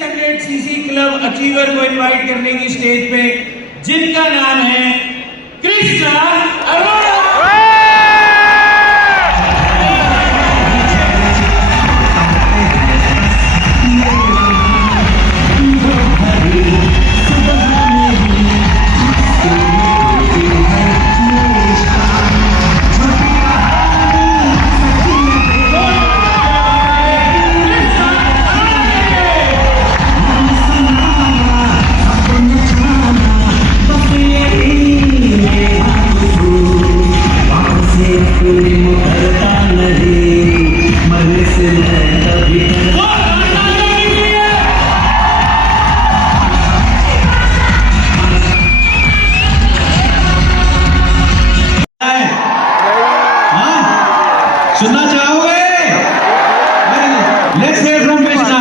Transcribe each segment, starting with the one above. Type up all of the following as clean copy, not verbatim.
CC club achiever को invite करने की स्टेज पे, जिनका नाम है कृष्णा अरोड़ा। सुनना चाहोगे? Let's hear from Krishna.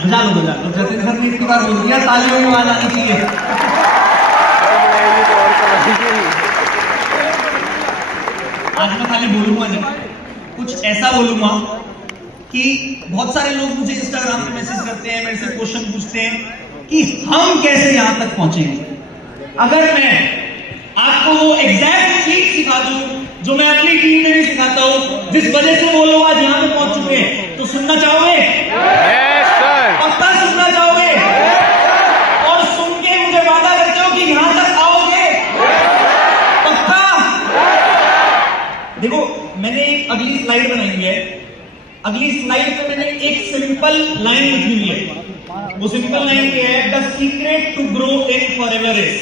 बजा लो जतिन सर ने इतनी बार बोल दिया, तालियों में आवाज आनी चाहिए। आज मैं खाली बोलूंगा नहीं, कुछ ऐसा बोलूंगा कि बहुत सारे लोग मुझे इंस्टाग्राम पे मैसेज करते हैं, मेरे से क्वेश्चन पूछते हैं कि हम कैसे यहां तक पहुंचेंगे। अगर मैं आपको वो एग्जैक्ट चीज सिखा दूं जो मैं अपनी टीम में भी सिखाता हूं, जिस वजह से वो लोग आज यहां पे पहुंच चुके हैं, तो सुनना चाहोगे? Yes sir. पक्का सुनना चाहोगे? और सुन के मुझे वादा करते हो कि यहां तक आओगे? पक्का? देखो, मैंने एक अगली स्लाइड बनाई है। अगली स्लाइड पे मैंने एक सिंपल लाइन लिखी हुई है। वो सिंपल लाइन ये है, the secret to grow in forever is.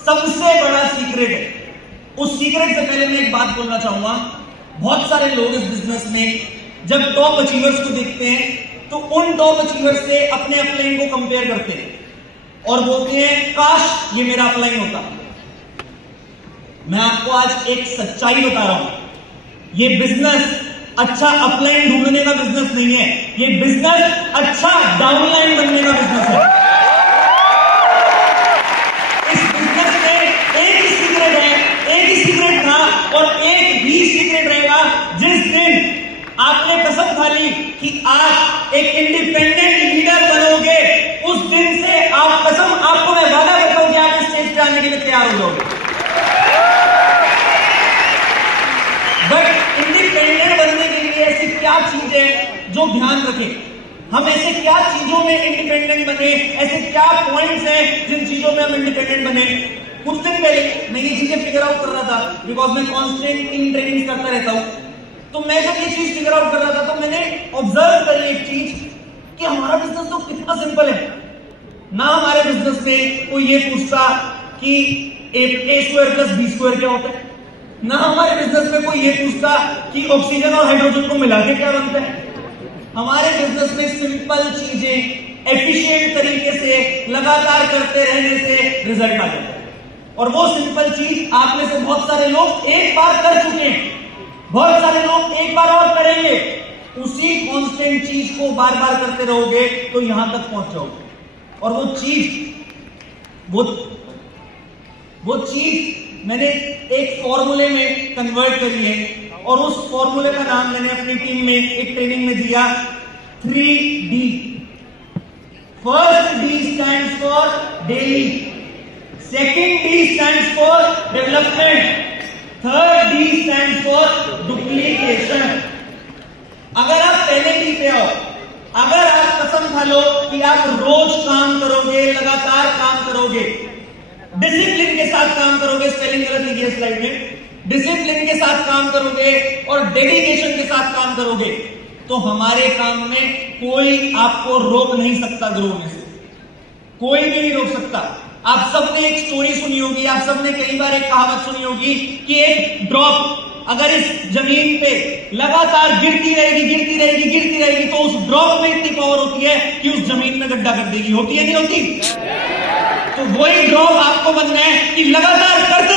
सबसे बड़ा सीक्रेट है। उस सीक्रेट से पहले मैं एक बात बोलना चाहूंगा। बहुत सारे लोग इस बिजनेस में जब टॉप अचीवर्स को देखते हैं तो उन टॉप अचीवर्स से अपने अपलाइन को कंपेयर करते हैं और बोलते हैं काश ये मेरा अपलाइन होता। मैं आपको आज एक सच्चाई बता रहा हूं। ये बिजनेस अच्छा अपलाइन ढूंढने का बिजनेस नहीं है, ये बिजनेस अच्छा डाउनलाइन बनने का बिजनेस है। इस बिजनेस में एक ही सीक्रेट है, एक ही सीक्रेट था और एक ही सीक्रेट रहेगा। जिस दिन आपने कसम खा ली कि आप एक इंडिपेंडेंट लीडर बनोगे, उस दिन से आप कसम, आपको मैं वादा करता हूं कि आप इस स्टेज पे आने के लिए तैयार हो जाओगे। बट इंडिपेंडेंट बनने के लिए ऐसी क्या चीज है जो ध्यान रखें? हम ऐसे क्या चीजों में इंडिपेंडेंट बने, ऐसे क्या पॉइंट्स हैं जिन चीजों में हम इंडिपेंडेंट बने? कुछ दिन पहले मैं ये चीजें फिगर आउट कर रहा था, बिकॉज मैं कांस्टेंट इन ट्रेनिंग करता रहता हूं। तो मैं जब ये चीज फिगर आउट कर रहा था तो मैंने ऑब्जर्व करी एक चीज कि हमारा बिजनेस तो कितना सिंपल है ना। हमारे बिजनेस में कोई ये पूछता कि ए स्क्वायर प्लस बी स्क्वायर क्या होता है, ना हमारे बिजनेस में कोई ये पूछता कि ऑक्सीजन और हाइड्रोजन को मिला के क्या बनता है। हमारे बिजनेस में सिंपल चीजें एफिशिएंट तरीके से लगातार करते रहने से रिजल्ट आ जाता है। और वो सिंपल चीज आप में से बहुत सारे लोग एक बार कर चुके हैं, बहुत सारे लोग एक बार और करेंगे। उसी कांस्टेंट चीज को बार बार करते रहोगे तो यहां तक पहुंच जाओगे। और वो चीज मैंने एक फॉर्मूले में कन्वर्ट करी है और उस फॉर्मूले का नाम मैंने अपनी टीम में एक ट्रेनिंग में दिया 3D। First D stands for daily, second D stands for development, third D stands for duplication. अगर आप पहले D पे आओ, अगर आप कसम खा लो कि आप रोज काम करोगे, लगातार काम करोगे, डिसिप्लिन के साथ काम करोगे, स्पेलिंग गलत लिखी है स्लाइड में, डिसिप्लिन के साथ काम करोगे और डेडिकेशन के साथ काम करोगे, तो हमारे काम में कोई आपको रोक नहीं सकता ग्रो होने से। कोई भी नहीं रोक सकता। आप सबने एक स्टोरी सुनी होगी, आप सबने कई बार एक कहावत सुनी होगी कि एक ड्रॉप अगर इस जमीन पे लगातार गिरती रहेगी तो उस ड्रॉप में इतनी पावर होती है कि उस जमीन में गड्ढा कर देगी। होती है नहीं होती? तो वही ड्रॉप आपको बनना है कि लगातार करते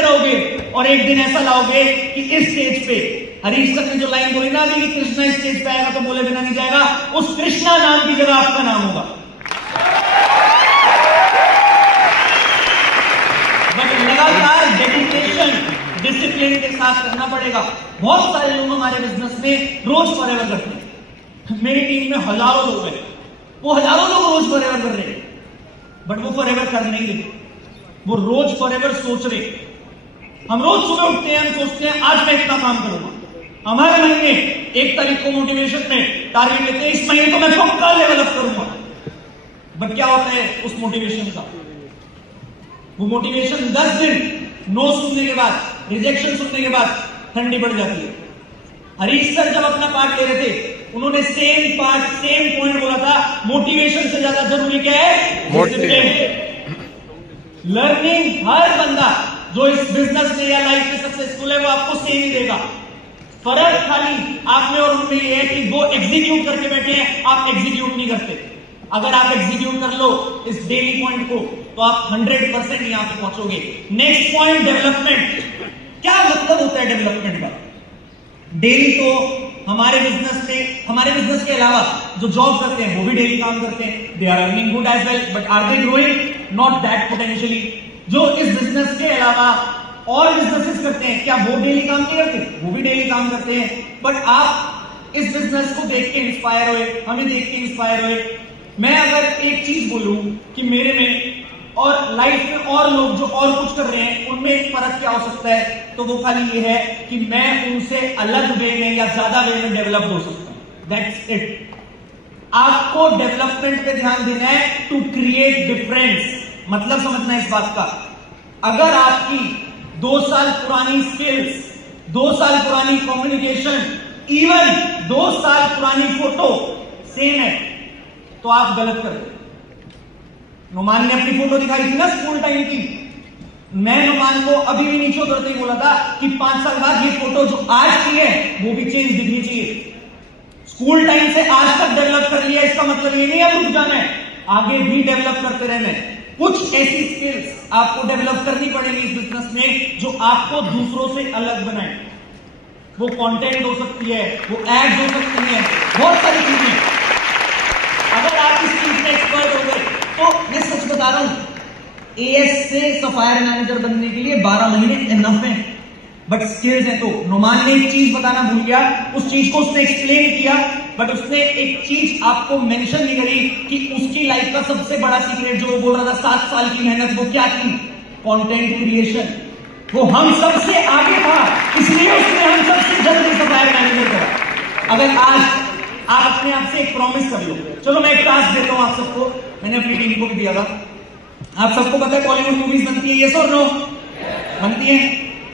रहोगे और एक दिन ऐसा लाओगे कि इस स्टेज पे हरीश सर ने जो लाइन बोली ना अभी कि कृष्णा इस स्टेज पे आएगा तो बोले बिना नहीं जाएगा, उस कृष्णा नाम की जगह आपका नाम होगा। बट लगातार डिसिप्लिन के साथ करना पड़ेगा। बहुत सारे लोग हमारे बिजनेस में रोज फॉरएवर करते हैं। मेरी टीम में हजारों लोग हैं, वो हजारों लोग रोज फॉरएवर कर रहे हैं, बट वो फॉरएवर कर नहीं रहे, वो रोज फॉरएवर सोच रहे। हम रोज सुबह उठते हैं, हम सोचते हैं आज मैं इतना काम करूंगा। हम हर महीने 1 तारीख को मोटिवेशन में टारगेट लेते हैं, इस महीने को मैं पक्का लेवल अप करूंगा। बट क्या होता है उस मोटिवेशन का? वो मोटिवेशन 10 दिन नो सुनने के बाद, रिजेक्शन सुनने के बाद ठंडी पड़ जाती है। हरीश सर जब अपना पार्ट ले रहे थे, उन्होंने सेम पॉइंट बोला था, मोटिवेशन से ज्यादा जरूरी क्या है? लर्निंग। हर बंदा जो इस बिजनेस में या लाइफ में सक्सेसफुल है वो आपको सेम ही देगा। फर्क खाली आप में और उनमें ये है कि वो एग्जीक्यूट करके बैठे हैं, आप एग्जीक्यूट नहीं करते। अगर आप एग्जीक्यूट कर लो इस डेली पॉइंट को तो आप 100% यहां पे पहुंचोगे। Next point, development. क्या मतलब होता है डेवलपमेंट का? डेली तो हमारे बिजनेस के अलावा जो जॉब करते हैं वो भी डेली काम करते हैं। They are earning good as well, but are they growing? Not that potentially. जो इस बिजनेस के अलावा और बिजनेसेस करते हैं, क्या वो डेली काम नहीं करते? वो भी डेली काम करते हैं। बट आप इस बिजनेस को देख के इंस्पायर हुए, हमें देख के इंस्पायर हुए। मैं अगर एक चीज बोलूं कि मेरे में और लाइफ में और लोग जो और कुछ कर रहे हैं उनमें एक फर्क क्या हो सकता है, तो वो खाली ये है कि मैं उनसे अलग वे में या ज्यादा वे में डेवलप हो सकता हूं। That's it. आपको डेवलपमेंट पे ध्यान देना है टू क्रिएट डिफरेंस। मतलब समझना है इस बात का, अगर आपकी 2 साल पुरानी स्किल्स, 2 साल पुरानी कम्युनिकेशन, इवन 2 साल पुरानी फोटो सेम है तो आप गलत कर रहे। नुमान ने अपनी फोटो दिखाई थी ना स्कूल टाइम की, मैं नुमान को अभी भी नीचे उतरते ही बोला था कि 5 साल बाद ये फोटो जो आज की है वो भी चेंज दिखनी चाहिए। स्कूल टाइम से आज तक डेवलप कर लिया, इसका मतलब ये नहीं है रुक जाना है, आगे भी डेवलप करते रहना है। कुछ ऐसी स्किल्स आपको डेवलप करनी पड़ेगी इस बिजनेस में जो आपको दूसरों से अलग बनाए। वो कंटेंट हो सकती है, वो एड्स हो सकती है, बहुत सारी चीजें। अगर आप इस चीज में एक्सपर्ट हो गए तो मैं सच बता रहा हूं, एएस से सफायर मैनेजर बनने के लिए 12 महीने इनफ है, बट स्किल्स है। तो नुमान ने एक चीज बताना भूल गया, उस चीज को उसने एक्सप्लेन किया, बट उसने एक चीज आपको मेंशन नहीं करी कि उसकी लाइफ का सबसे बड़ा सीक्रेट जो वो बोल रहा था 7 साल की मेहनत, वो क्या थी? Content creation. वो हम सबसे आगे था, इसलिए उसने हम सबसे जल्दी सफायर मैनेजर करा। अगर आज आप अपने आप से एक प्रॉमिस कर लो, चलो मैं एक टास्क देता हूं आप सबको, मैंने अपनी टीम को भी दिया था। आप सबको पता है बॉलीवुड मूवीज बनती है, यस और नो? बनती है।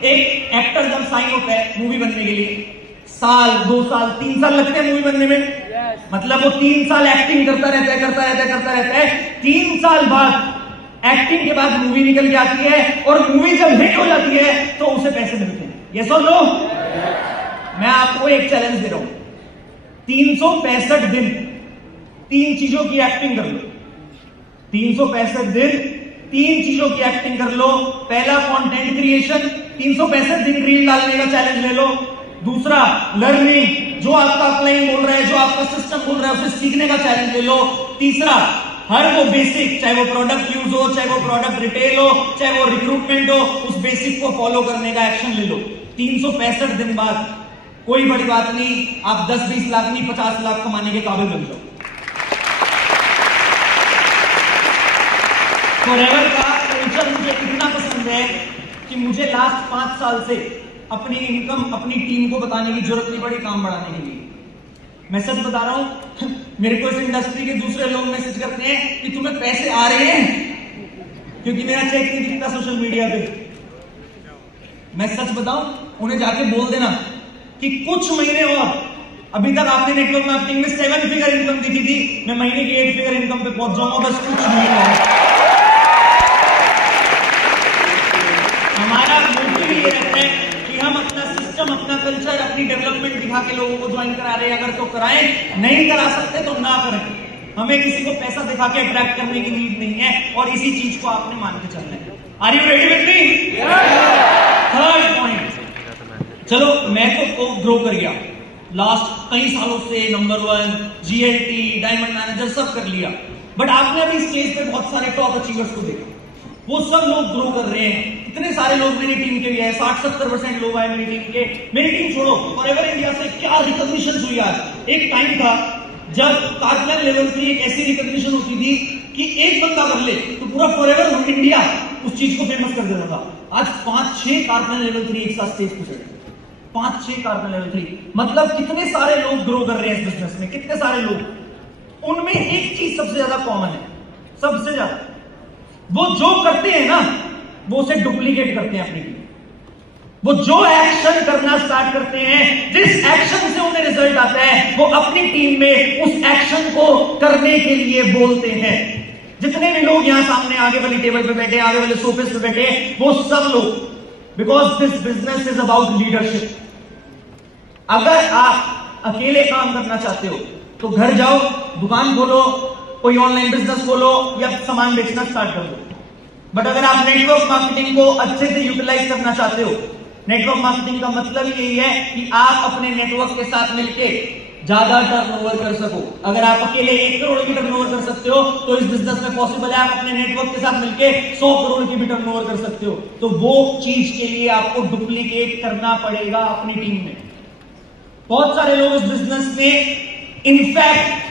एक एक्टर जब साइन होता है मूवी बनने के लिए, साल, 2 साल, 3 साल लगते हैं मूवी बनने में। मतलब वो 3 साल एक्टिंग करता रहता है। 3 साल बाद एक्टिंग के बाद मूवी निकल के आती है, और मूवी जब हिट हो जाती है तो उसे पैसे मिलते हैं, यस और नो? मैं आपको एक चैलेंज दे रहा हूं, 365 दिन 3 चीजों की एक्टिंग कर लो। 365 दिन 3 चीजों की एक्टिंग कर लो। पहला कंटेंट क्रिएशन, 365 दिन रील डालने का चैलेंज ले लो। दूसरा लर्निंग, जो आपका क्लाइंट बोल रहा है, जो आपका सिस्टम बोल रहा है, उसे सीखने का चैलेंज ले लो। तीसरा, हर वो बेसिक, चाहे वो प्रोडक्ट यूज हो, चाहे वो प्रोडक्ट रिटेल हो, चाहे वो रिक्रूटमेंट हो, उस बेसिक को फॉलो करने का एक्शन ले लो। 365 दिन बाद, कोई बड़ी बात नहीं, आप 10-20 लाख नहीं 50 लाख कमाने के काबिल बन जाओ। फॉरएवर का कल्चर मुझे इतना पसंद है कि मुझे लास्ट 5 साल से अपनी इनकम अपनी टीम को बताने की जरूरत नहीं पड़ी काम बढ़ाने के लिए। मैं सच बता रहा हूं, मेरे को इस इंडस्ट्री के दूसरे लोग मैसेज करते हैं कि तुम्हें पैसे आ रहे हैं, क्योंकि मेरा चेक नहीं दिखता सोशल मीडिया पे। मैं सच बताऊं, उन्हें जाके बोल देना कि कुछ महीने और, अभी तक आपने नेटवर्क मार्केटिंग में 7 फिगर इनकम दिखी थी, मैं महीने की 8 फिगर इनकम पे पहुंच जाऊंगा, बस कुछ महीने और। हमारा मोटिव ये रहता है कि हम अपना सिस्टम, अपना कल्चर, अपनी डेवलपमेंट दिखा के लोगों को ज्वाइन करा रहे हैं। अगर तो कराएं, नहीं करा सकते तो ना करें। हमें किसी को पैसा दिखा के अट्रैक्ट करने की नीड नहीं है, और इसी चीज को आपने मान के चलना है। Are you ready with me? Third point, चलो मैं तो ग्रो कर गया लास्ट कई सालों से, नंबर 1 GLT, डायमंड मैनेजर सब कर लिया, बट आपने अभी स्टेज पे बहुत सारे टॉप अचीवर्स को देखा। वो सब लोग ग्रो कर रहे हैं। इतने सारे लोग मेरी टीम के भी है, 60-70% लोग आए मेरी टीम के। मेरी टीम छोड़ो, फॉरएवर इंडिया से क्या रिकॉग्निशन हुई आज। एक टाइम था जब कार्पनल लेवल 3 एक ऐसी रिकॉग्निशन होती थी कि एक बंदा कर ले तो पूरा फॉरएवर इंडिया उस चीज को फेमस कर देता था। आज 5-6 कार्पनल लेवल 3 एक साथ स्टेज पे चढ़े, 5-6 कार्पनल लेवल 3, मतलब कितने सारे लोग ग्रो कर रहे हैं इस बिजनेस में, कितने सारे लोग। उनमें एक चीज सबसे ज्यादा कॉमन है, सबसे ज्यादा, वो जो करते हैं ना वो उसे डुप्लीकेट करते हैं अपनी टीम। वो जो एक्शन करना स्टार्ट करते हैं, जिस एक्शन से उन्हें रिजल्ट आता है, वो अपनी टीम में उस एक्शन को करने के लिए बोलते हैं। जितने भी लोग यहां सामने आगे वाली टेबल पे बैठे, आगे वाले सोफे पे बैठे, वो सब लोग, because this business is about leadership. अगर आप अकेले काम करना चाहते हो तो घर जाओ, दुकान खोलो, कोई ऑनलाइन बिजनेस खोलो या सामान बेचना स्टार्ट कर दो। बट अगर आप नेटवर्क मार्केटिंग को अच्छे से यूटिलाइज करना चाहते हो, नेटवर्क मार्केटिंग का मतलब यही है कि आप अपने नेटवर्क के साथ मिलके ज्यादा टर्नओवर कर सको। अगर आप अकेले 1 करोड़ की टर्नओवर कर सकते हो तो इस बिजनेस में पॉसिबल है आप अपने नेटवर्क के साथ मिलके 100 करोड़ की भी टर्नओवर कर सकते हो। तो वो चीज के लिए आपको डुप्लीकेट करना पड़ेगा अपनी टीम में। बहुत सारे लोग इस बिजनेस में इनफैक्ट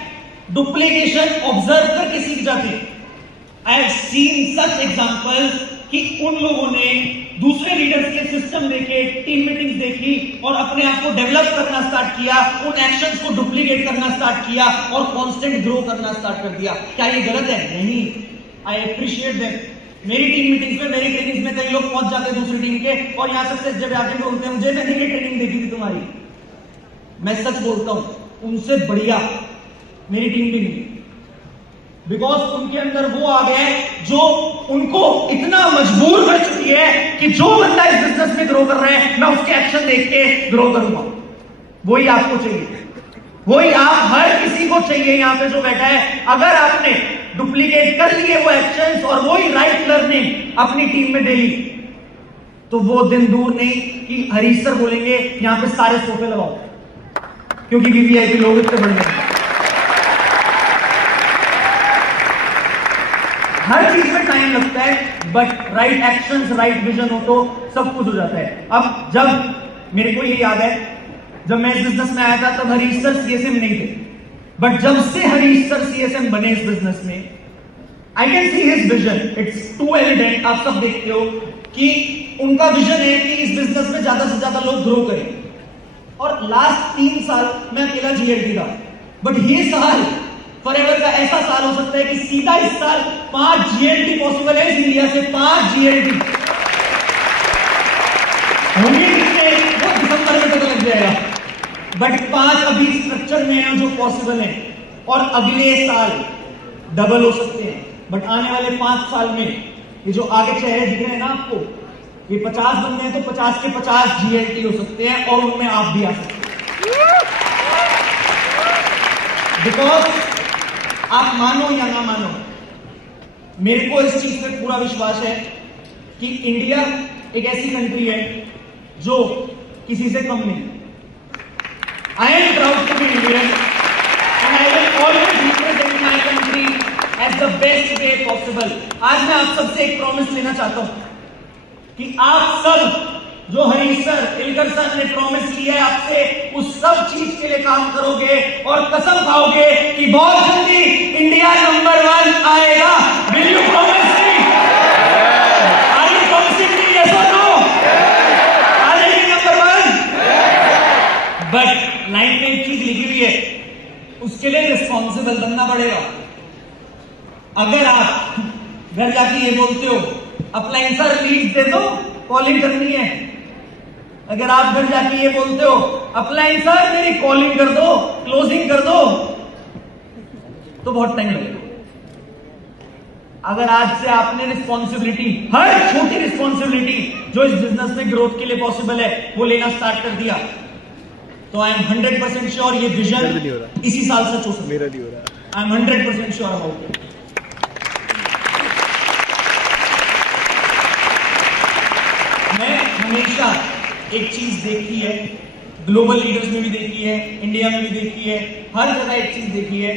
डुप्लीकेशन ऑब्जर्व करके सीख जाते हैं। I have seen such examples कि उन लोगों ने दूसरे लीडर्स के सिस्टम देखे, टीम मीटिंग्स देखी और अपने आप को डेवलप करना स्टार्ट किया, उन एक्शंस को डुप्लीकेट करना स्टार्ट किया और कांस्टेंट ग्रो करना स्टार्ट कर दिया। क्या ये गलत है? नहीं, आई अप्रिशिएट देम। मेरी टीम मीटिंग्स में, मेरी ट्रेनिंग्स में कई लोग पहुंच जाते हैं दूसरी टीम के और यहां सक्सेस जब आके बोलते हैं मुझे मैंने ये ट्रेनिंग देखी थी तुम्हारी। मैं सच बोलता हूं, उनसे बढ़िया मेरी टीम भी नहीं, बिकॉज उनके अंदर वो आ गया है जो उनको इतना मजबूर कर चुकी है कि जो बंदा इस बिजनेस में ग्रो कर रहा है मैं उसके एक्शन देख के ग्रो करूंगा। वही आपको चाहिए, वही आप हर किसी को चाहिए यहां पे जो बैठा है। अगर आपने डुप्लीकेट कर लिए वो एक्शंस और वही राइट लर्निंग अपनी टीम में दे ली तो वो दिन दूर नहीं कि हरीश सर बोलेंगे यहां पे सारे सोफे लगाओ, क्योंकि वीवीआईपी लोग इतने बढ़ गए। हर चीज में टाइम लगता है, but right actions, right vision हो तो सब कुछ हो जाता है। अब जब मेरे को ये याद है, जब मैं इस बिजनेस में आया था तब हरीश सर सीएसएम नहीं थे, बट जब से हरीश सर सीएसएम बने इस बिजनेस में, I can see his vision, it's too evident. आप सब देखते हो कि उनका विजन है कि इस बिजनेस में ज्यादा से ज्यादा लोग ग्रो करें। और लास्ट 3 साल मैं अकेला जीएलटी था, बट ये साल फॉरएवर का ऐसा साल हो सकता है कि सीधा इस साल 5 जीएलटी पॉसिबल है इस इंडिया से। 5 जीएलटी होंगे कितने वो दिसंबर में पता लग जाएगा, बट 5 अभी स्ट्रक्चर में है जो पॉसिबल है और अगले साल डबल हो सकते हैं। बट आने वाले 5 साल में ये जो आगे चेहरे दिख रहे हैं ना आपको, ये 50 बंदे हैं तो 50 के 50 जीएलटी हो सकते हैं और उनमें आप भी आ सकते हैं। बिकॉज आप मानो या ना मानो, मेरे को इस चीज पे पूरा विश्वास है कि इंडिया एक ऐसी कंट्री है जो किसी से कम नहीं। I am proud to be Indian and I will always represent my country as the best way possible. आज मैं आप सबसे एक प्रॉमिस लेना चाहता हूं कि आप सब जो हरीश सर, इलकर सर ने प्रॉमिस किया है आपसे, उस सब चीज के लिए काम करोगे और कसम खाओगे कि बहुत जल्दी इंडिया नंबर 1 आएगा। Will you promise me? Are you promising me? Yes और नो? आएगी नंबर 1? बट लाइन में एक चीज लिखी हुई है, उसके लिए रिस्पॉन्सिबल बनना पड़ेगा। अगर आप घर जाके ये बोलते हो अपलाइन सर लीड दे दो, कॉलिंग करनी है, अगर आप घर जाके ये बोलते हो अपलाइन सर मेरी कॉलिंग कर दो, क्लोजिंग कर दो, तो बहुत टाइम लगेगा। अगर आज से आपने रिस्पॉन्सिबिलिटी, हर छोटी रिस्पॉन्सिबिलिटी जो इस बिजनेस में ग्रोथ के लिए पॉसिबल है वो लेना स्टार्ट कर दिया, तो आई एम 100% श्योर ये विजन इसी साल सच हो सकता है। I am 100% sure about it. मैं हमेशा एक चीज देखी है, ग्लोबल लीडर्स में भी देखी है, इंडिया में भी देखी है, हर जगह एक चीज देखी है,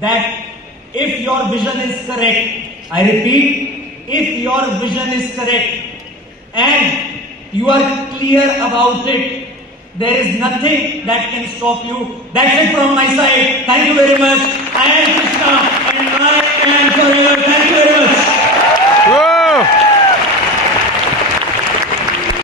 that if your vision is correct, I repeat, if your vision is correct and you are clear about it, there is nothing that can stop you. That's it from my side. Thank you very much. I am Krishna.